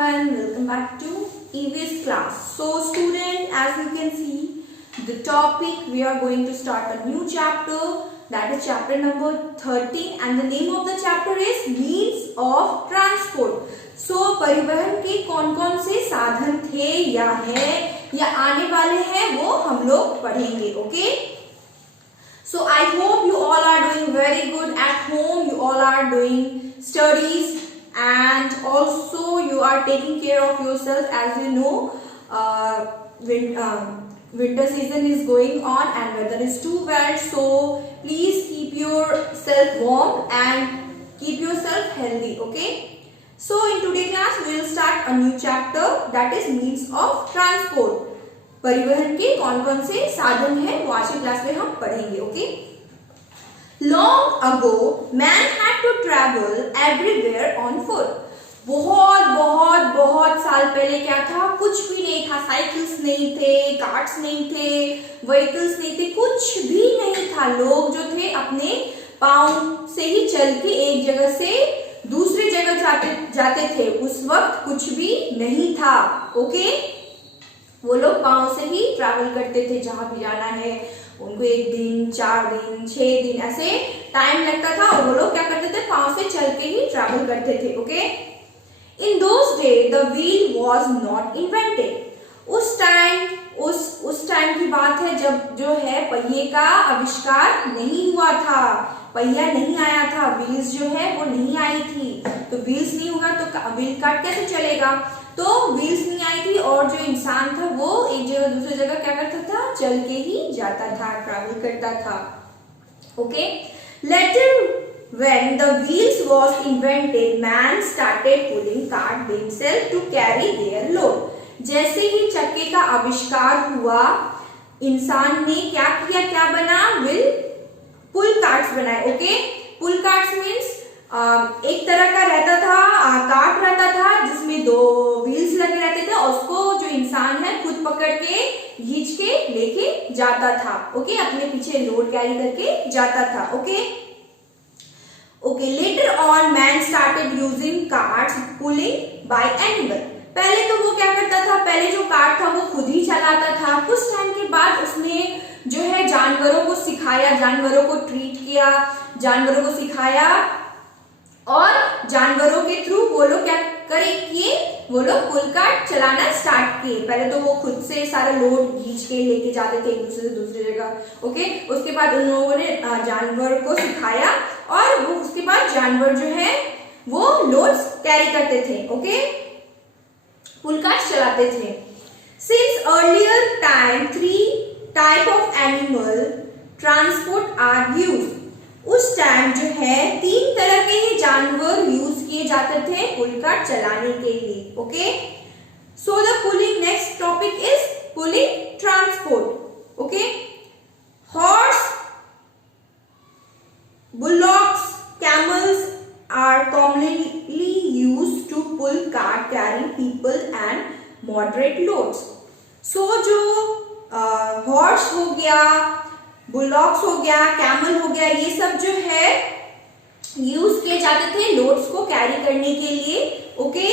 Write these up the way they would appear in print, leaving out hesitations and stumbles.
everyone, welcome back to EVS class. So student, as you can see, the topic we are going to start a new chapter, that is chapter number 13, and the name of the chapter is means of transport. So परिवहन के कौन-कौन से साधन थे या है या आने वाले हैं वो हम लोग पढ़ेंगे. Okay? So I hope you all are doing very good at home. You all are doing studies and also you are taking care of yourself. As you know, winter season is going on and weather is too wet. So please keep yourself warm and keep yourself healthy. Okay. So in today's class we will start a new chapter, that is means of transport. परिवहन के कौन कौन से साधन हैं वो आज की क्लास में हम पढ़ेंगे. Okay. Long ago man had to travel everywhere on foot. बहुत बहुत बहुत साल पहले क्या था, कुछ भी नहीं था. साइकिल्स नहीं थे, कार्ट्स नहीं थे, व्हीकल्स नहीं थे, कुछ भी नहीं था. लोग जो थे अपने पांव से ही चल के एक जगह से दूसरी जगह जाते थे. उस वक्त कुछ भी नहीं था. ओके. वो लोग पांव से ही ट्रैवल करते थे. जहां भी जाना है उनको 1 दिन, 4 दिन, 6 दिन ऐसे टाइम लगता था और वो लोग क्या करते थे, पांव से चल के ही ट्रैवल करते थे. Okay. In those day the wheel was not invented. उस टाइम की बात है जब जो है पहिए का आविष्कार नहीं हुआ था. पहिया नहीं आया था, व्हील्स जो है वो नहीं आई थी. तो व्हील्स नहीं होगा तो व्हील कार्ट कैसे चलेगा. तो व्हील्स नहीं आई थी और जो इंसान था वो एक जगह दूसरी जगह क्या करता था, चल के ही जाता था, ट्रैवल करता था. Okay. Later when the wheels was invented, man started pulling cart themselves to carry their load. जैसे ही चक्के का आविष्कार हुआ, इंसान ने क्या किया, क्या बना, व्हील पुल कार्ट्स बनाए. ओके. पुल कार्ट्स मीन्स एक तरह का रहता था, कार्ट रहता था जिसमें 2 व्हील्स लगे रहते थे और उसको जो इंसान है खुद पकड़ के खींच के लेके जाता था. ओके. अपने पीछे लोड कैरी करके जाता था. Okay. Okay. Later on man started using carts pulling by animal. पहले तो वो क्या करता था, पहले जो कार्ट था वो खुद ही चलाता था. कुछ टाइम के बाद उसने जो है जानवरों को सिखाया, जानवरों को ट्रीट किया, जानवरों को सिखाया और जानवरों के थ्रू वो लोग क्या किए, वो लोग पुल कार्ट चलाना स्टार्ट किए. पहले तो वो खुद से सारा लोड खींच के लेके जाते थे एक दूसरे से दूसरी जगह. ओके. उसके बाद उन लोगों ने जानवर को सिखाया और वो उसके बाद जानवर जो है वो लोड कैरी करते थे. ओके. पुल कार्ट चलाते थे. Since earlier time 3 type of animal transport are used. उस टाइम जो है 3 तरह के ही जानवर यूज किए जाते थे पुल कार्ट चलाने के लिए. Okay. So the pulling, next topic is pulling transport. Okay. Horse, bullocks, camels are commonly used to pull cart carrying people and moderate loads. So जो हॉर्स हो गया, बुलॉक्स हो गया, कैमल हो गया, ये सब जो है यूज किए जाते थे लोड्स को कैरी करने के लिए. ओके.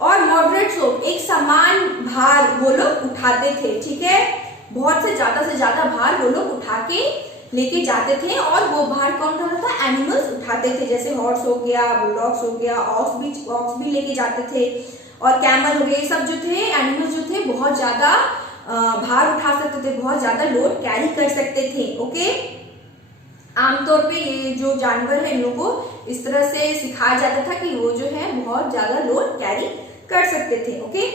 और मॉडरेट लोग, एक समान भार वो लोग उठाते थे. ठीक है. बहुत से ज्यादा भार वो लोग उठा के लेके जाते थे और वो भार कौन उठाता था, एनिमल्स उठाते थे. जैसे हॉर्स हो गया, बुलॉक्स हो गया, ऑक्स भी लेके जाते थे और कैमल हो गए. ये सब जो थे एनिमल्स जो थे बहुत ज्यादा भार उठा सकते थे, बहुत ज्यादा लोड कैरी कर सकते थे. ओके. आमतौर पे ये जो जानवर है इन लोगों को इस तरह से सिखाया जाता था कि वो जो है बहुत ज्यादा लोड कैरी कर सकते थे. Okay.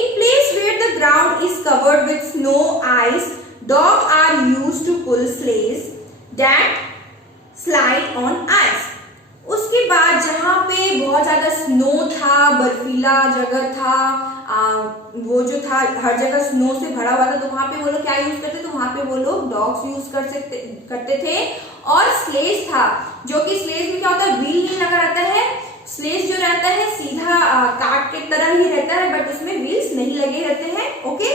In place where the ground is covered with snow ice, dog are used to pull sledge that slide on ice. उसके बाद जहां पे बहुत ज्यादा स्नो था, बर्फीला जगह था, वो जो था हर जगह स्नो से भरा हुआ था, तो वहां पे वो लोग क्या यूज करते थे, वहां पे वो लोग डॉग्स यूज करते थे. और स्लेज था, जो कि स्लेज में क्या होता है, व्हील नहीं लगा रहता है. स्लेज जो रहता है सीधा कार्ट के तरह ही रहता है बट उसमें व्हील्स नहीं लगे रहते हैं. ओके.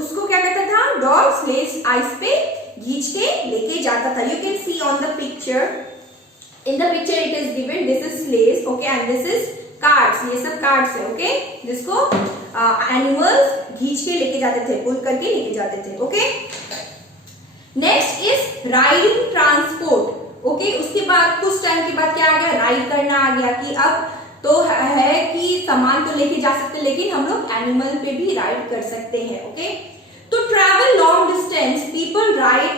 उसको क्या करता था, डॉग स्लेज आइस पे खींच के लेके जाता था. You can see on the picture. In the picture it is given, this is sleighs, okay, and this is carts, ये सब कार्ट्स है, ओके, जिसको एनिमल्स खींच के लेके जाते थे, पुल करके लेके जाते थे, okay. Next is riding transport, okay. उसके बाद कुछ टाइम के बाद क्या आ गया, राइड करना आ गया, कि अब तो है कि सामान तो लेके जा सकते, लेकिन हम लोग एनिमल पे भी राइड कर सकते हैं, ओके। तो travel long distance people ride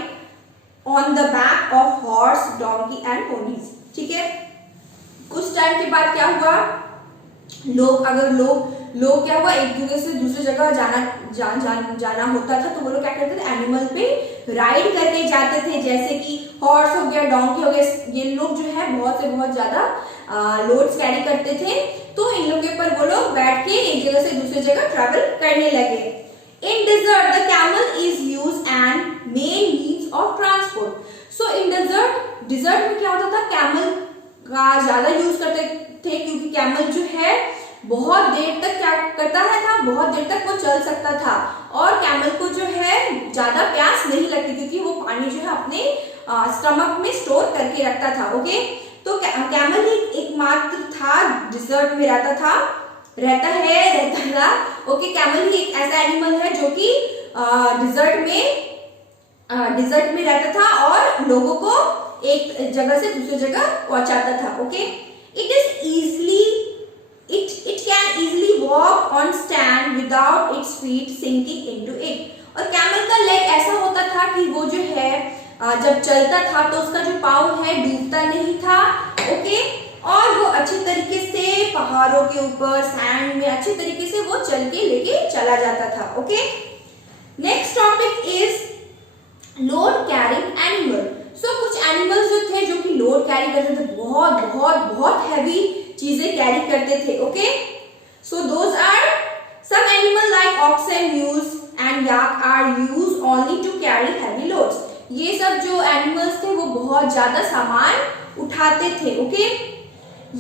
on the back of horse, donkey and ponies, ठीक है। कुछ टाइम के बाद क्या हुआ, लोग क्या हुआ, एक जगह से दूसरी जगह जाना होता था, तो वो लोग क्या करते थे, एनिमल पे राइड करके जाते थे, जैसे कि हॉर्स हो गया, डोंकी हो गया। ये लोग जो है बहुत से बहुत ज्यादा लोड्स कैरी करते थे, तो इन लोग के ऊपर वो लोग बैठ के एक जगह से दूसरी जगह ट्रैवल करने लगे। In desert the camel is use and main means of transport. So in desert में क्या होता था, कैमल का ज्यादा यूज करते थे, क्योंकि कैमल जो है बहुत देर तक क्या करता है था, बहुत देर तक वो चल सकता था, और कैमल को जो है ज्यादा प्यास नहीं लगती, क्योंकि वो पानी जो है अपने स्टमक में स्टोर करके रखता था, ओके। तो कैमल ही एकमात्र था डिजर्ट में रहता था, ओके। कैमल ही एक ऐसा एनिमल है जो कि डिजर्ट में रहता था और लोगों को एक जगह से दूसरी जगह पहुंचाता था, okay. It can easily walk on stand without its feet sinking into it. और कैमल का लेग ऐसा होता था कि वो जो है जब चलता था तो उसका जो पाँव है डूबता नहीं था, ओके। और वो अच्छे तरीके से पहाड़ों के ऊपर सैंड में अच्छे तरीके से वो चल के लेके चला जाता था, okay. Next topic is load carrying animal. So कुछ एनिमल्स जो थे जो कि लोड कैरी करते थे, बहुत बहुत बहुत हैवी चीजें कैरी करते थे, okay. So those are some animal like oxen, mules and yak are used only to carry heavy loads. ये सब जो एनिमल्स थे वो बहुत ज्यादा सामान उठाते थे, okay.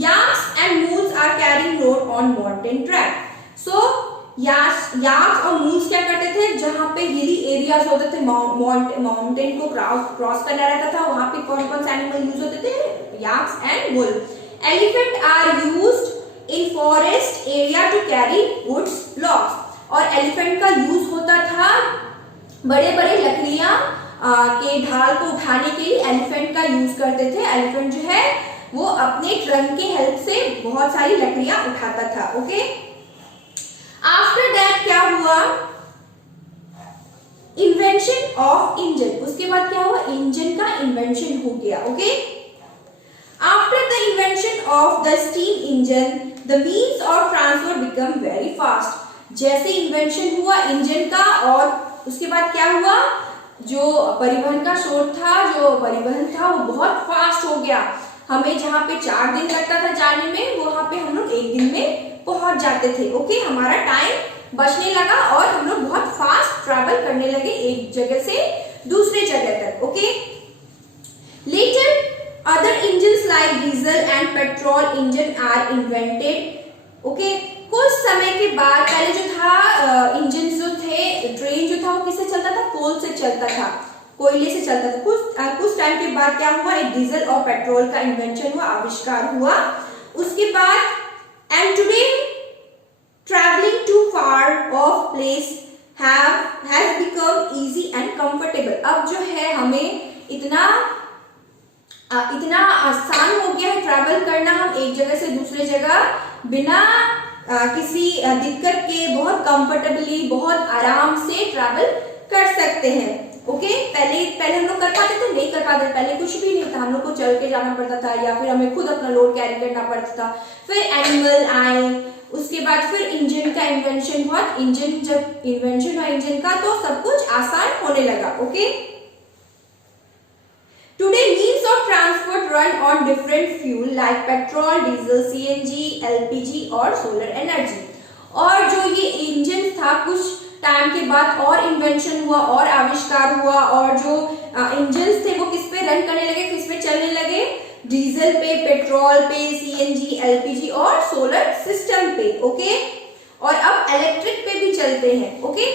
Yaks and mules are carrying load on mountain track. So yaks और मूल्स क्या करते थे, जहां पे हिली एरियाज होते थे, माउंटेन को क्रॉस करना रहता था, वहां पे कौन कौन से एनिमल यूज होते थे, yaks and mule. Elephant are used in forest area to carry woods blocks. और एलिफेंट का यूज होता था बड़े बड़े लकड़ियां के ढाल को उठाने के लिए, एलिफेंट का यूज करते थे। एलिफेंट जो है वो अपने ट्रंक के हेल्प से बहुत सारी लकड़ियां उठाता था, ओके। आफ्टर दैट क्या हुआ, इन्वेंशन ऑफ इंजन। उसके बाद क्या हुआ, इंजन का इन्वेंशन हो गया, okay. After the invention of the steam engine the means of transport become very fast. जैसे इन्वेंशन हुआ इंजन का, और उसके बाद क्या हुआ, जो परिवहन का स्रोत था, जो परिवहन था वो बहुत फास्ट हो गया। हमें जहाँ पे 4 दिन लगता था जाने में, वहां पे हम लोग 1 दिन में पहुंच जाते थे, ओके। हमारा टाइम बचने लगा और हम लोग बहुत फास्ट ट्रैवल करने लगे एक जगह से दूसरे जगह तक, okay. Later other engines like diesel and petrol engine are invented, okay. कुछ समय के बाद पहले जो था इंजन जो थे, ट्रेन जो था वो किससे चलता था, कोल से चलता था, कोयले से चलता था। कुछ टाइम के बाद क्या हुआ, एक डीजल और पेट्रोल का इन्वेंशन हुआ, आविष्कार हुआ। उसके बाद and today traveling to far off place has become easy and comfortable। अब जो है हमें इतना आसान हो गया है ट्रैवल करना, हम एक जगह से दूसरे जगह बिना किसी दिक्कत के बहुत कंफर्टेबली, बहुत आराम से ट्रैवल कर सकते हैं, ओके। पहले हम लोग कर पाते थे, नहीं कर पाते, पहले कुछ भी नहीं था, हम लोग को चल के जाना पड़ता था, या फिर हमें खुद अपना लोड कैरी करना पड़ता था। फिर एनिमल आए, उसके बाद फिर इंजन का इन्वेंशन हुआ। इंजन जब इन्वेंशन हुआ इंजन का, तो सब कुछ आसान होने लगा, okay. Today means of transport run on different fuel like petrol, diesel, CNG, LPG और सोलर एनर्जी। और जो ये इंजन था, कुछ टाइम के बाद और इन्वेंशन हुआ और आविष्कार हुआ, और जो इंजन्स थे वो किस पे रन करने लगे, किस पे चलने लगे, डीजल पे, पेट्रोल पे, सीएनजी, एलपीजी और सोलर सिस्टम पे, ओके। और अब इलेक्ट्रिक पे भी चलते हैं, okay.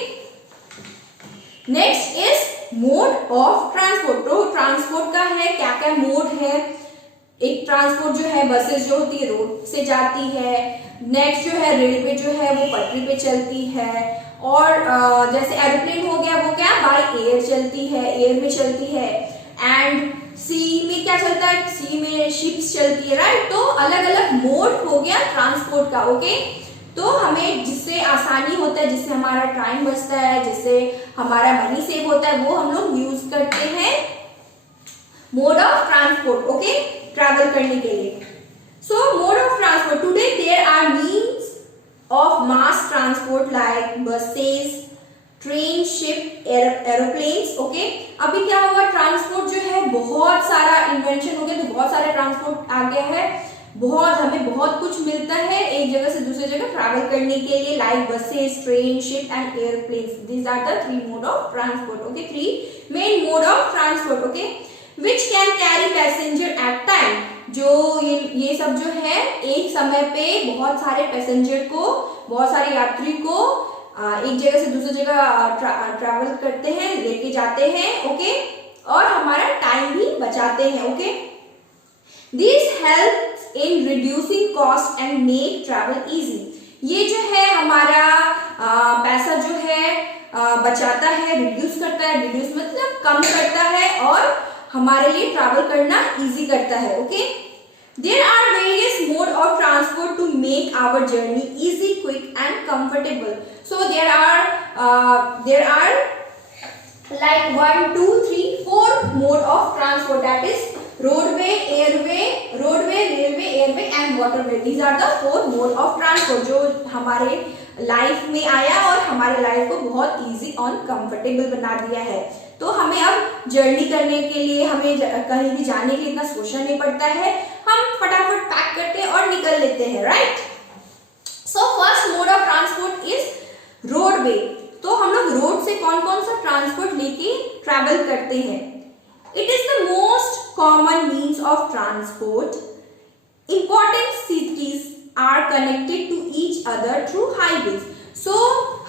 Next is mode of transport. तो ट्रांसपोर्ट का है क्या क्या मोड है, एक ट्रांसपोर्ट जो है बसेस जो होती है रोड से जाती है, नेक्स्ट जो है रेलवे जो है वो पटरी पे चलती है, और जैसे एरोप्लेन हो गया वो क्या बाय एयर चलती है, एयर में चलती है, एंड सी में क्या चलता है, सी में शिप्स चलती है, राइट। तो अलग अलग मोड हो गया ट्रांसपोर्ट का, ओके। तो हमें जिससे आसानी होता है, जिससे हमारा टाइम बचता है, जिससे हमारा मनी सेव होता है, वो हम लोग यूज करते हैं mode of transport, okay, travel करने के लिए। So mode of transport, today there are means of mass transport like buses, train, ship, aeroplanes, okay. अभी क्या होगा, ट्रांसपोर्ट जो है बहुत सारा इन्वेंशन हो गया, तो बहुत सारे ट्रांसपोर्ट आ गया है, हमें बहुत कुछ मिलता है एक जगह से दूसरी जगह ट्रैवल करने के लिए, like buses, train, ship and airplanes. These are the 3 mode of transport, okay, 3 main mode of transport, okay, which can carry passenger at time. जो ये सब जो है एक समय पे बहुत सारे पैसेंजर को, बहुत सारे यात्री को एक जगह से दूसरी जगह ट्रैवल करते हैं, लेके जाते हैं, ओके, और हमारा टाइम भी बचाते हैं, okay. This helps in reducing cost and make travel easy. ये जो है हमारा पैसा जो है बचाता है, रिड्यूस करता है, रिड्यूस मतलब कम करता है, और हमारे लिए ट्रैवल करना इजी करता है, okay. There are various mode of transport to make our journey easy, quick and comfortable. So there are like 1, 2, 3, 4 mode of transport, that is roadway, railway, airway and waterway. These are the 4 mode of transport जो हमारे life में आया और हमारे life को बहुत easy और comfortable बना दिया है। तो हमें अब जर्नी करने के लिए, हमें कहीं भी जाने के लिए इतना सोचना नहीं पड़ता है, हम फटाफट पैक करते हैं और निकल लेते हैं, right. So first mode of transport is roadway. तो हम लोग रोड से कौन कौन सा ट्रांसपोर्ट लेके ट्रैवल करते हैं। It is the most common means of transport. Important cities are connected to each other through highways. So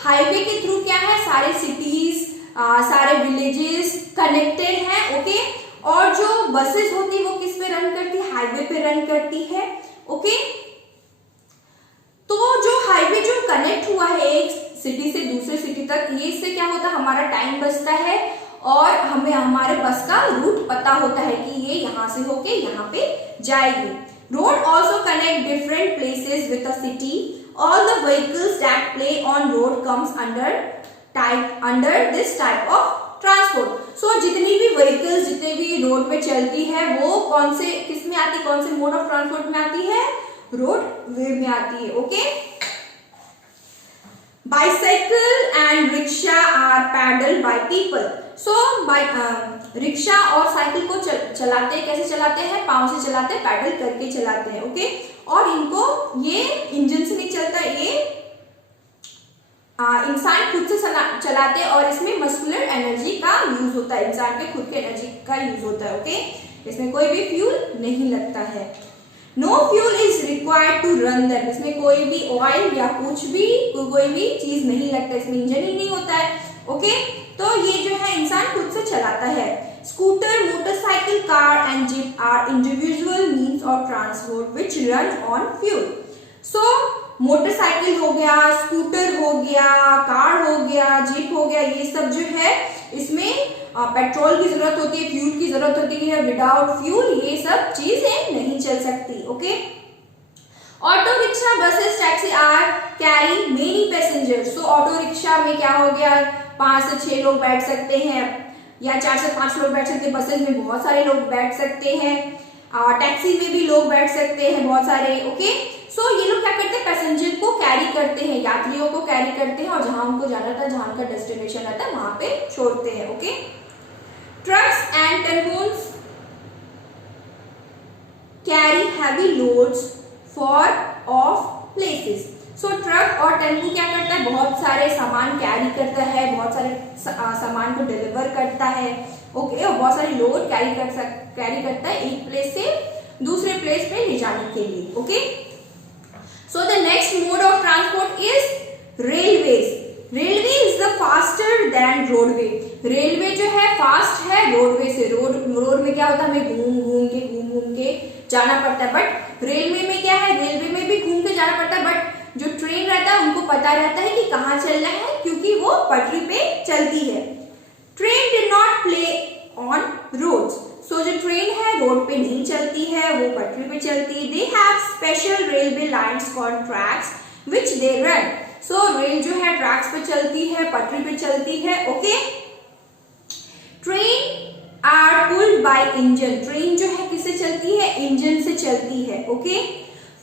highway के थ्रू क्या है, सारे सिटीज, सारे विलेजेस कनेक्टेड हैं, ओके। और जो बसेस होती है वो किस पे रन करती है, हाईवे पे रन करती है, ओके। तो जो हाईवे जो कनेक्ट हुआ है एक सिटी से दूसरे सिटी तक, ये इससे क्या होता है, हमारा टाइम बचता है और हमें हमारे बस का रूट पता होता है कि ये यहाँ से होके यहाँ पे जाएगी। Road also connect different places with a city. All the vehicles that play on road comes under this type of transport. So जितनी भी व्हीकल्स, जितने भी रोड पे चलती है, वो कौन से किस में आती है, कौन से मोड ऑफ ट्रांसपोर्ट में आती है, रोड वे में आती है, okay. Bicycle and rickshaw are pedalled by people. So rickshaw और साइकिल को चलाते हैं, कैसे चलाते हैं, पांव से चलाते हैं, पैडल करके चलाते हैं, ओके। और इनको ये इंजन से नहीं चलता, ये इंसान खुद से चलाते हैं, और इसमें मस्कुलर एनर्जी का यूज होता है, इंसान के खुद के एनर्जी का यूज होता है, ओके। इसमें कोई भी फ्यूल नहीं लगता है। No fuel is required to run that. इसमें कोई भी ऑयल या कुछ भी कोई भी चीज नहीं लगता, इसमें इंजन ही नहीं होता है, ओके। तो ये जो है इंसान खुद से चलाता है। Scooter, motorcycle, car and jeep are individual means of transport which run on fuel. So motorcycle हो गया, स्कूटर हो गया, कार हो गया, जीप हो गया, ये सब जो है इसमें पेट्रोल की जरूरत होती है, फ्यूल की जरूरत होती है। विदाउट फ्यूल ये सब चीजें नहीं चल सकती, okay. Auto rickshaw, buses, taxi are carry many passengers. So auto rickshaw में क्या हो गया, 5 से 6 लोग बैठ सकते हैं, या 4 से 5 लोग बैठ सकते हैं। बसेस में बहुत सारे लोग बैठ सकते हैं, टैक्सी में भी लोग बैठ सकते हैं बहुत सारे, ओके। सो ये लोग क्या करते हैं, पैसेंजर को कैरी करते हैं, यात्रियों को कैरी करते हैं, और जहां उनको जाना था, जहां उनका डेस्टिनेशन रहता है, वहां पे छोड़ते हैं, okay. Trucks and tempos carry heavy loads for of places. So truck और टेम्पो क्या करता है, बहुत सारे सामान कैरी करता है, बहुत सारे सामान को डिलीवर करता है, ओके, और बहुत सारे लोड कैरी करता है एक प्लेस से दूसरे प्लेस पे ले जाने के लिए, okay. So the next mode of transport is railways. Railway is the faster than roadway. Railway जो है फास्ट है रोडवे से। रोड में क्या होता है, हमें घूम घूम के के जाना पड़ता है। बट रेलवे में क्या है, रेलवे में भी घूम के जाना पड़ता है, बट जो ट्रेन रहता है उनको पता रहता है कि कहाँ चलना है, क्योंकि वो पटरी पे चलती है। Train did not play on roads, so जो ट्रेन है रोड पे नहीं चलती है, वो पटरी पे चलती है। They have special railway lines called tracks which they run, so rail जो है ट्रैक्स पे चलती है, पटरी पे चलती है। Okay, train are pulled by engine, train जो है किससे चलती है, इंजन से चलती है। Okay,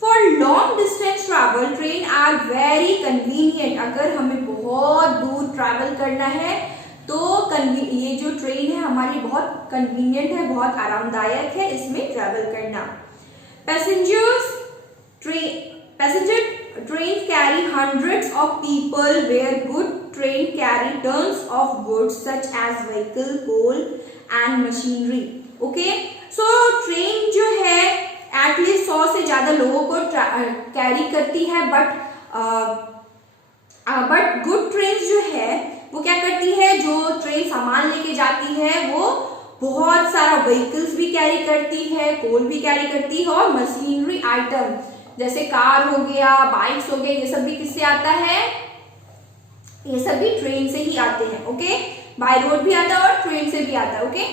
for long distance travel train are very convenient, अगर हमें बहुत दूर ट्रैवल करना है तो ये जो ट्रेन है हमारी बहुत कन्वीनियंट है, बहुत आरामदायक है इसमें ट्रैवल करना। Passenger train carry hundreds of people where good train carry tons of goods such as vehicle, coal and machinery. Okay, so train जो है एटलीस्ट 100 से ज्यादा लोगों को कैरी करती है, बट गुड ट्रेन जो है वो क्या करती है, जो ट्रेन सामान लेके जाती है वो बहुत सारा व्हीकल्स भी कैरी करती है, कोल भी कैरी करती है, और मशीनरी आइटम जैसे कार हो गया, बाइक्स हो गए, ये सब भी किससे आता है, ये सब भी ट्रेन से ही आते हैं। ओके, बाय रोड भी आता है और ट्रेन से भी आता है। Okay,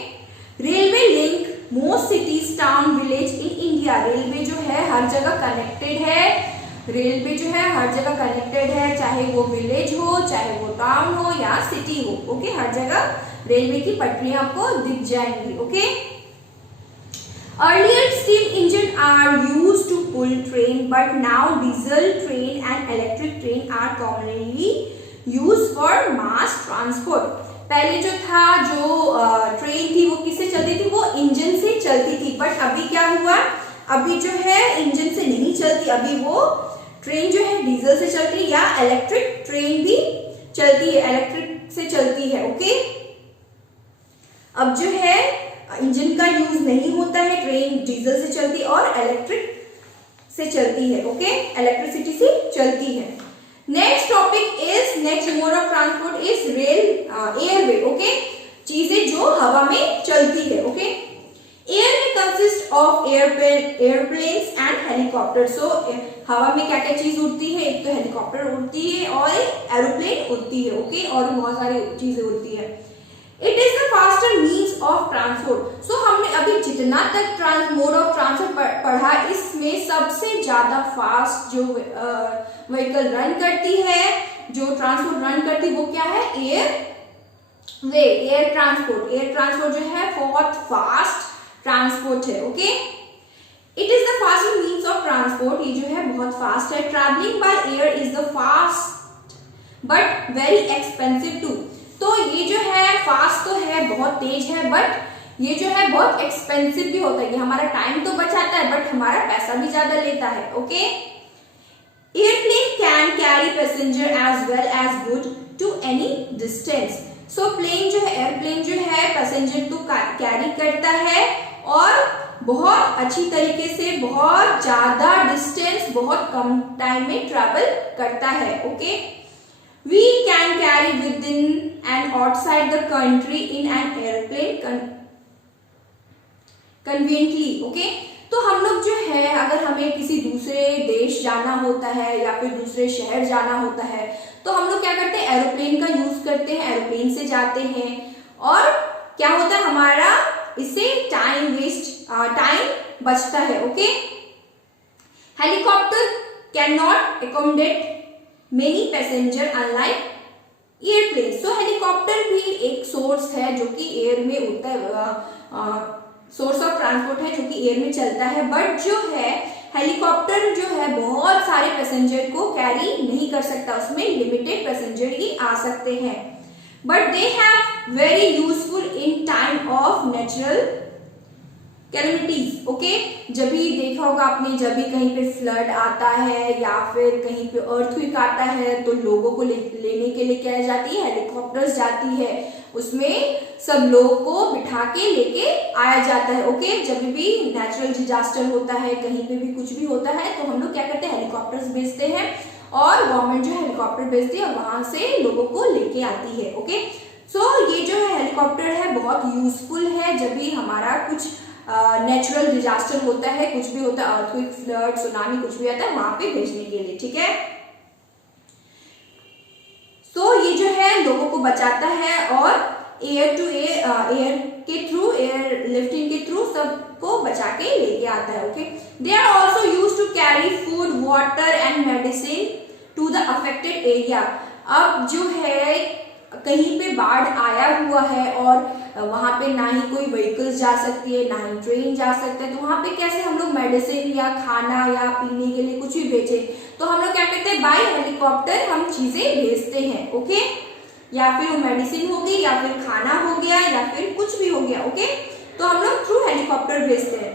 railway link most cities, town, village in India, railway जो है हर जगह कनेक्टेड है, रेलवे जो है हर जगह कनेक्टेड है, चाहे वो विलेज हो, चाहे वो टाउन हो या सिटी हो। ओके, हर जगह रेलवे की पटरियां आपको दिख जाएंगी। Okay, earlier steam engine are used to pull train, but now diesel train and electric train are commonly used for mass transport. पहले जो था, जो ट्रेन थी वो किससे चलती थी, वो इंजन से चलती थी, बट अभी क्या हुआ, अभी जो है इंजन से नहीं चलती, अभी वो ट्रेन जो है डीजल से चलती है या इलेक्ट्रिक ट्रेन भी चलती है, इलेक्ट्रिक से चलती है। ओके, अब जो है इंजन का यूज नहीं होता है, ट्रेन डीजल से चलती है और इलेक्ट्रिक से चलती है। ओके, इलेक्ट्रिसिटी से चलती है। Next topic is, next mode of transport is rail airway. Okay, चीजें जो हवा में चलती है। ओके, एयर में consist of airplanes and helicopter. So हवा में क्या क्या चीज उड़ती है, एक तो हेलीकॉप्टर उड़ती है और एरोप्लेन उड़ती है। ओके, और बहुत सारी चीजें उड़ती है। It is the faster means of transport. So हमने अभी जितना तक मोड ऑफ ट्रांसपोर्ट पढ़ा, इसमें सबसे ज्यादा फास्ट जो व्हीकल रन करती है, जो ट्रांसपोर्ट रन करती है, वो क्या है, एयर ट्रांसपोर्ट। एयर ट्रांसपोर्ट जो है बहुत फास्ट ट्रांसपोर्ट है। Okay, it is the faster means of transport, ये जो है बहुत फास्ट है। Travelling by air is the fast but very expensive too. तो ये जो है फास्ट तो है, बहुत तेज है, बट ये जो है बहुत एक्सपेंसिव भी होता है। ये हमारा टाइम तो बचाता है बट हमारा पैसा भी ज्यादा लेता है। Okay, airplane can carry passenger as well as good to any distance. So plane जो है, एयरप्लेन जो है पैसेंजर तो कैरी करता है और बहुत अच्छी तरीके से बहुत ज्यादा डिस्टेंस बहुत कम टाइम में ट्रैवल करता है। Okay, we can carry within and outside the country in an airplane conveniently. Okay, तो हम लोग जो है अगर हमें किसी दूसरे देश जाना होता है या फिर दूसरे शहर जाना होता है तो हम लोग क्या करते हैं, एरोप्लेन का यूज करते हैं, एरोप्लेन से जाते हैं और क्या होता है हमारा इससे टाइम बचता है। Okay, helicopter can not accommodate many passenger unlike airplane. So helicopter भी एक सोर्स है जो कि एयर में उड़ता है, सोर्स ऑफ ट्रांसपोर्ट है जो कि एयर में चलता है, बट जो है हेलीकॉप्टर जो है बहुत सारे पैसेंजर को कैरी नहीं कर सकता, उसमें लिमिटेड पैसेंजर ही आ सकते हैं। But they have very useful in time of natural calamities. Okay, जब भी देखा होगा आपने, जब भी कहीं पे फ्लड आता है या फिर कहीं पे अर्थक्वेक आता है तो लोगों को लेने के लिए क्या जाती है, हेलीकॉप्टर्स जाती है, उसमें सब लोगों को बिठा के लेके आया जाता है। ओके, जब भी नेचुरल डिजास्टर होता है, कहीं पे भी कुछ भी होता है तो हम लोग क्या करते हैं, हेलीकॉप्टर्स भेजते हैं और गवर्नमेंट जो है हेलीकॉप्टर भेजती है और वहां से लोगों को लेके आती है। ओके, सो ये जो है हेलीकॉप्टर है बहुत यूजफुल है जब भी हमारा कुछ नेचुरल डिजास्टर होता है, कुछ भी होता है, अर्थक्वेक, फ्लड, सुनामी, कुछ भी आता है, वहां पे भेजने के लिए, ठीक है। तो ये जो है लोगों को बचाता है और एयर टू एयर के थ्रू, एयर लिफ्टिंग के थ्रू सबको बचा के लेके आता है, okay. They are also use to carry food, water and medicine to the affected area. अब जो है कहीं पे बाढ़ आया हुआ है और वहां पे ना ही कोई व्हीकल्स जा सकती है, ना ही ट्रेन जा सकता है, तो वहां पे कैसे हम लोग मेडिसिन या खाना या पीने के लिए कुछ भी भेजे, तो हम लोग क्या करते हैं, बाय हेलीकॉप्टर हम चीजें भेजते हैं, ओके। या फिर वो मेडिसिन होगी, या फिर खाना हो गया, या फिर कुछ भी हो गया, ओके। तो हम लोग थ्रू हेलीकॉप्टर भेजते हैं।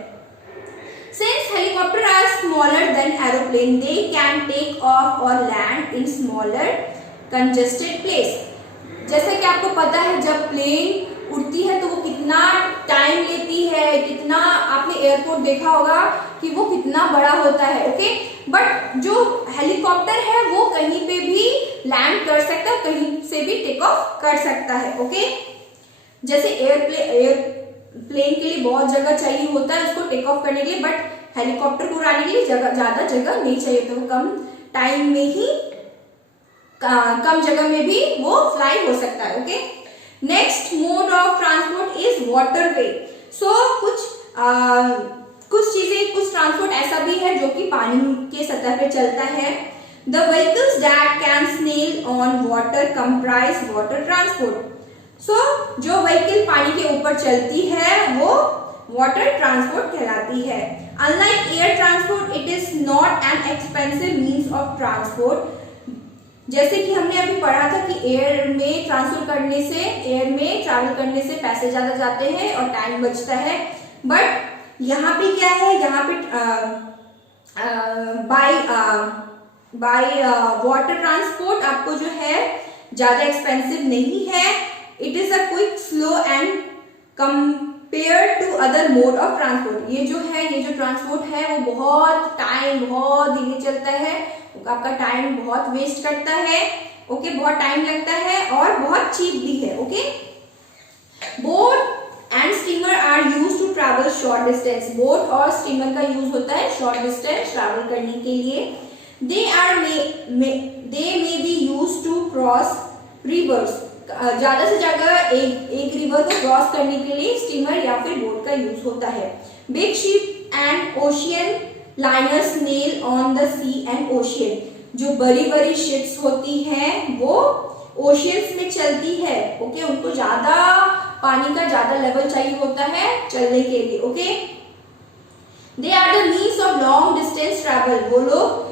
Since helicopter are smaller than aeroplane, they can take off or land in smaller congested place. जैसे कि आपको पता है जब प्लेन उड़ती है तो वो कितना टाइम लेती है, कितना आपने एयरपोर्ट देखा होगा कि वो कितना बड़ा होता है, ओके। बट जो हेलीकॉप्टर है वो कहीं पे भी लैंड कर सकता है, कहीं से भी टेक ऑफ कर सकता है, ओके। जैसे एयरप्लेन के लिए बहुत जगह चाहिए होता है उसको टेक ऑफ करने के लिए, बट हेलीकॉप्टर को उड़ाने के लिए ज्यादा जगह नहीं चाहिए, तो वो कम टाइम में ही कम जगह में भी वो फ्लाई हो सकता है, okay. Next mode of transport is waterway. So कुछ चीजें, कुछ ट्रांसपोर्ट ऐसा भी है जो कि पानी के सतह पे चलता है। The vehicles that can sail on water comprise water transport. So जो व्हीकल पानी के ऊपर चलती है वो वाटर ट्रांसपोर्ट कहलाती है। Unlike air transport it is not an expensive means of transport. जैसे कि हमने अभी पढ़ा था कि एयर में ट्रांसफर करने से, एयर में ट्रैवल करने से पैसे ज्यादा जाते हैं और टाइम बचता है, बट यहाँ पे क्या है, यहाँ पे बाय वाटर ट्रांसपोर्ट आपको जो है ज्यादा एक्सपेंसिव नहीं है। It is a quick, slow and compare to other mode of transport. ये जो ट्रांसपोर्ट है वो बहुत धीरे चलता है, आपका टाइम बहुत वेस्ट करता है, ओके, बहुत टाइम लगता है और बहुत चीप भी है, okay. Boat and steamer are use to travel short distance. Boat और स्टीमर का यूज होता है शॉर्ट डिस्टेंस ट्रैवल करने के लिए। They may be use to cross rivers. ज्यादा से ज्यादा एक रिवर को क्रॉस करने के लिए स्टीमर या फिर बोट का यूज होता है। Big ship and ocean liners nail on the sea and ocean. जो बड़ी शिप्स होती हैं वो ओशियंस में चलती है, ओके। उनको ज्यादा पानी का ज्यादा लेवल चाहिए होता है चलने के लिए, okay. They are the means of long distance travel. वो लोग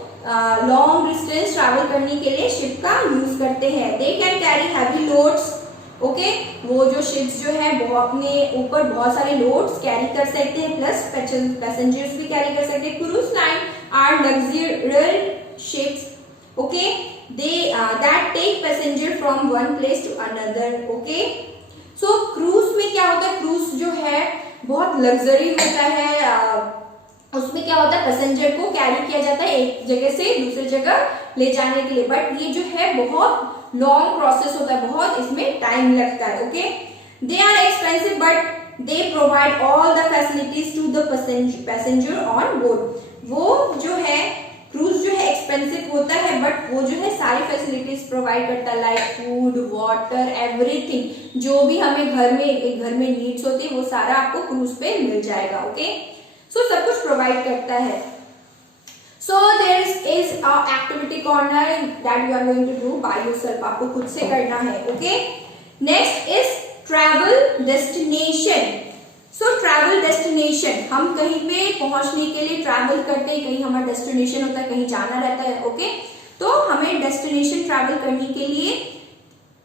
लॉन्ग डिस्टेंस ट्रैवल करने के लिए शिप का यूज करते हैं। They can carry heavy loads, okay. वो जो शिप्स जो है वो अपने ऊपर बहुत सारे लोड्स कैरी कर सकते हैं, प्लस पैसेंजर्स भी कैरी कर सकते हैं। Cruise line are luxurious ships, okay, they that take passenger from one place to another, okay. So cruise में क्या होता है, क्रूज जो है बहुत लग्जरी होता है, उसमें क्या होता है पैसेंजर को कैरी किया जाता है एक जगह से दूसरी जगह ले जाने के लिए, बट ये जो है बहुत लॉन्ग प्रोसेस होता है, बहुत इसमें टाइम लगता है, okay. They are expensive but they provide all the facilities to the passenger on board. वो जो है क्रूज जो है एक्सपेंसिव होता है, बट वो जो है सारी फैसिलिटीज प्रोवाइड करता है, लाइक फूड, वाटर, एवरीथिंग। जो भी हमें घर में नीड्स होती है वो सारा आपको क्रूज पे मिल जाएगा, ओके। सो सब कुछ प्रोवाइड करता है। So there is a activity corner that you are going to do by yourself. आपको खुद से करना है, okay? Next is travel destination. So travel destination, हम कहीं पे पहुंचने के लिए ट्रैवल करते हैं, कहीं हमारा डेस्टिनेशन होता है, कहीं जाना रहता है, ओके। तो हमें डेस्टिनेशन ट्रैवल करने के लिए,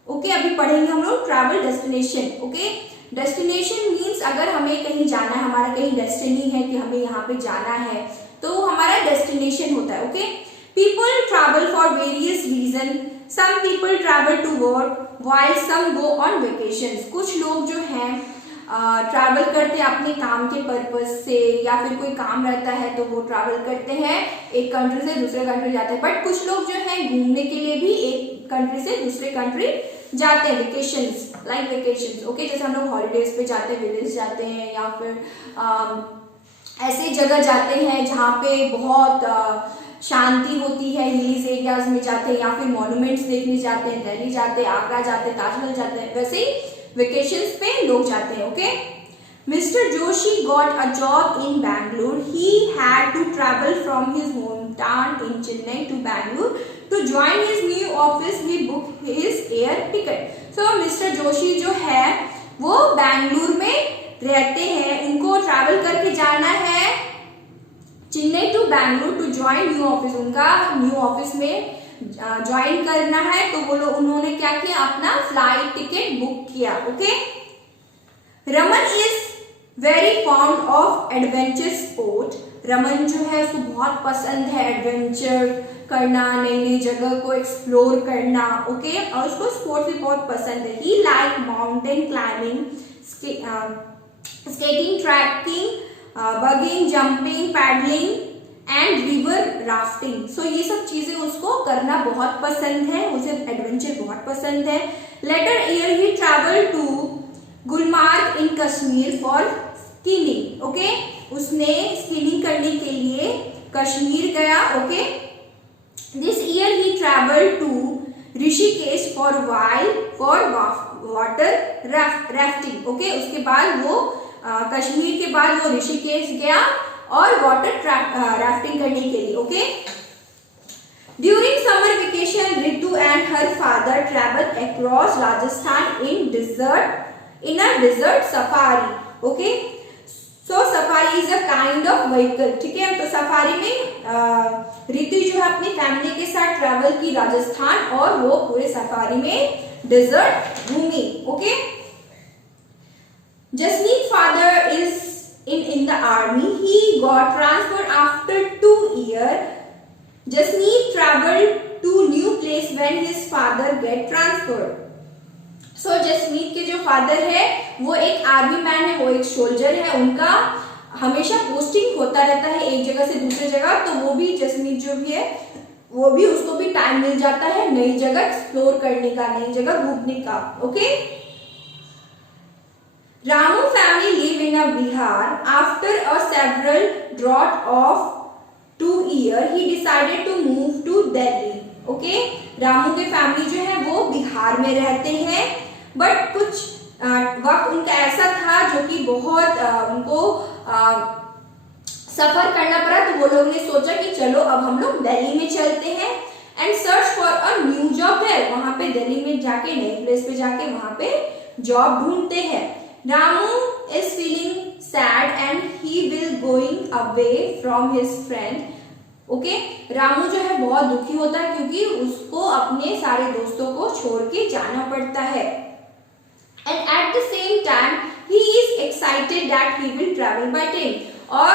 ओके, अभी पढ़ेंगे हम लोग travel destination, okay. Destination means अगर हमें कहीं जाना है, हमारा कहीं डेस्टिनी है कि हमें यहाँ पे जाना है, तो हमारा डेस्टिनेशन होता है, okay. People travel for various reason. Some people travel to work while some go on vacations. कुछ लोग जो हैं ट्रैवल करते हैं अपने काम के पर्पज से, या फिर कोई काम रहता है तो वो ट्रैवल करते हैं, एक कंट्री से दूसरे कंट्री जाते हैं। बट कुछ लोग जो है घूमने के लिए भी एक कंट्री से दूसरे कंट्री जाते हैं, वेकेशंस, लाइक वेकेशंस, ओके, जैसे हम लोग हॉलीडेज पे जाते हैं, विलेज जाते हैं या फिर ऐसे जगह जाते हैं जहाँ पे बहुत शांति होती है, हिलीज एरियाज में जाते हैं, या फिर मॉन्यूमेंट्स देखने जाते हैं, दिल्ली जाते हैं, आगरा जाते हैं, ताजमहल जाते हैं, वैसे ही वेकेशंस पे लोग जाते हैं, okay. Mr. Joshi got a job in Bangalore. He had to travel from his hometown in Chennai to Bangalore. To join his new office, he booked his air ticket. So, Mr. Joshi जो है वो बैंगलोर में रहते हैं, उनको travel करके जाना है Chennai to Bangalore to join new office, उनका न्यू ऑफिस में ज्वाइन करना है, तो वो लोग उन्होंने क्या किया, अपना फ्लाइट टिकट बुक किया, okay. Raman is very fond of adventure sport, Raman जो है उसको बहुत पसंद है एडवेंचर करना, नई नई जगह को एक्सप्लोर करना, ओके, और उसको स्पोर्ट्स भी बहुत पसंद है। He like mountain climbing, skating, trekking, bugging, jumping, paddling and river rafting. So ये सब चीजें उसको करना बहुत पसंद है, उसे एडवेंचर बहुत पसंद है। Later year he travel to Gulmarg in Kashmir for skiing, okay, उसने स्कीइंग करने के लिए कश्मीर गया, okay. This year he travel to Rishikesh for water rafting, okay, उसके बाद वो कश्मीर के बाद वो ऋषिकेश गया और वाटर राफ्टिंग करने के लिए, okay. During summer vacation, Ritu and her father traveled across Rajasthan in a desert safari, okay. So safari is a kind of vehicle, ठीक है। तो सफारी में रितु जो है अपनी फैमिली के साथ ट्रैवल की राजस्थान और वो पूरे सफारी में डेजर्ट घूमी, okay. Jasmeet's father is in the army. He got transferred after 2 years. Jasmeet traveled to new place when his father get transferred. So Jasmeet के जो फादर है वो एक आर्मी मैन है, वो एक सोल्जर है, उनका हमेशा पोस्टिंग होता रहता है एक जगह से दूसरी जगह, तो वो भी जसमीत जो भी है वो भी उसको भी टाइम मिल जाता है नई जगह एक्सप्लोर करने का, नई जगह घूमने का, okay. Ramu family live in a Bihar. After a several drought of 2 years, he decided to move to Delhi. Okay? Ramu के फैमिली जो है वो बिहार में रहते हैं, बट कुछ वक्त उनका ऐसा था जो कि बहुत उनको सफर करना पड़ा, तो वो लोगों ने सोचा कि चलो अब हम लोग दिल्ली में चलते हैं and search for a new job है, वहां पे दिल्ली में जाके नई प्लेस पे जाके वहां पे जॉब ढूंढते हैं। Ramu is feeling sad and he will going away from his friend. Okay? Ramu जो है बहुत दुखी होता है क्योंकि उसको अपने सारे दोस्तों को छोड़ के जाना पड़ता है। And at the same time he is excited that he will travel by train. और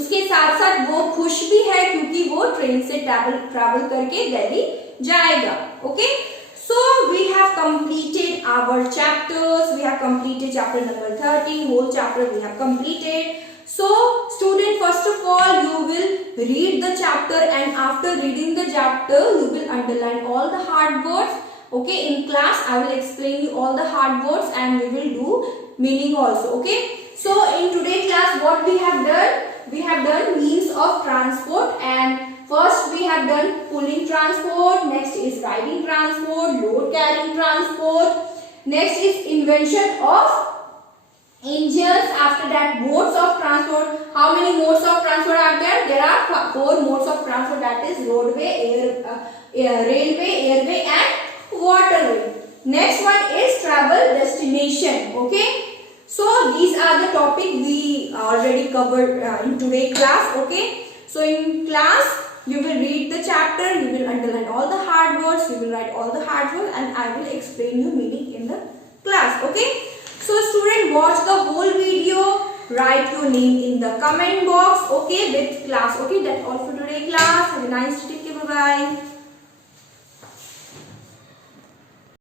उसके साथ साथ वो खुश भी है क्योंकि वो ट्रेन से ट्रैवल करके दिल्ली जाएगा। Okay? So we have completed our chapters. We have completed chapter number 13. Whole chapter we have completed. So student, first of all you will read the chapter, and after reading the chapter you will underline all the hard words. Okay, in class I will explain you all the hard words and we will do meaning also. Okay. So in today's class what we have done? We have done means of transport, and first we have done pulling transport, next is riding transport, load carrying transport, next is invention of engines, after that modes of transport. How many modes of transport are there? There are 4 modes of transport, that is roadway, railway, airway and waterway. Next one is travel destination. Okay. So these are the topic we already covered in today's class. Okay. So in class you will read the chapter, you will underline all the hard words, you will write all the hard words, and I will explain you meaning in the class. Okay. So student, watch the whole video, write your name in the comment box. Okay, with class. Okay, that's all for today class. Have a nice day. Bye bye.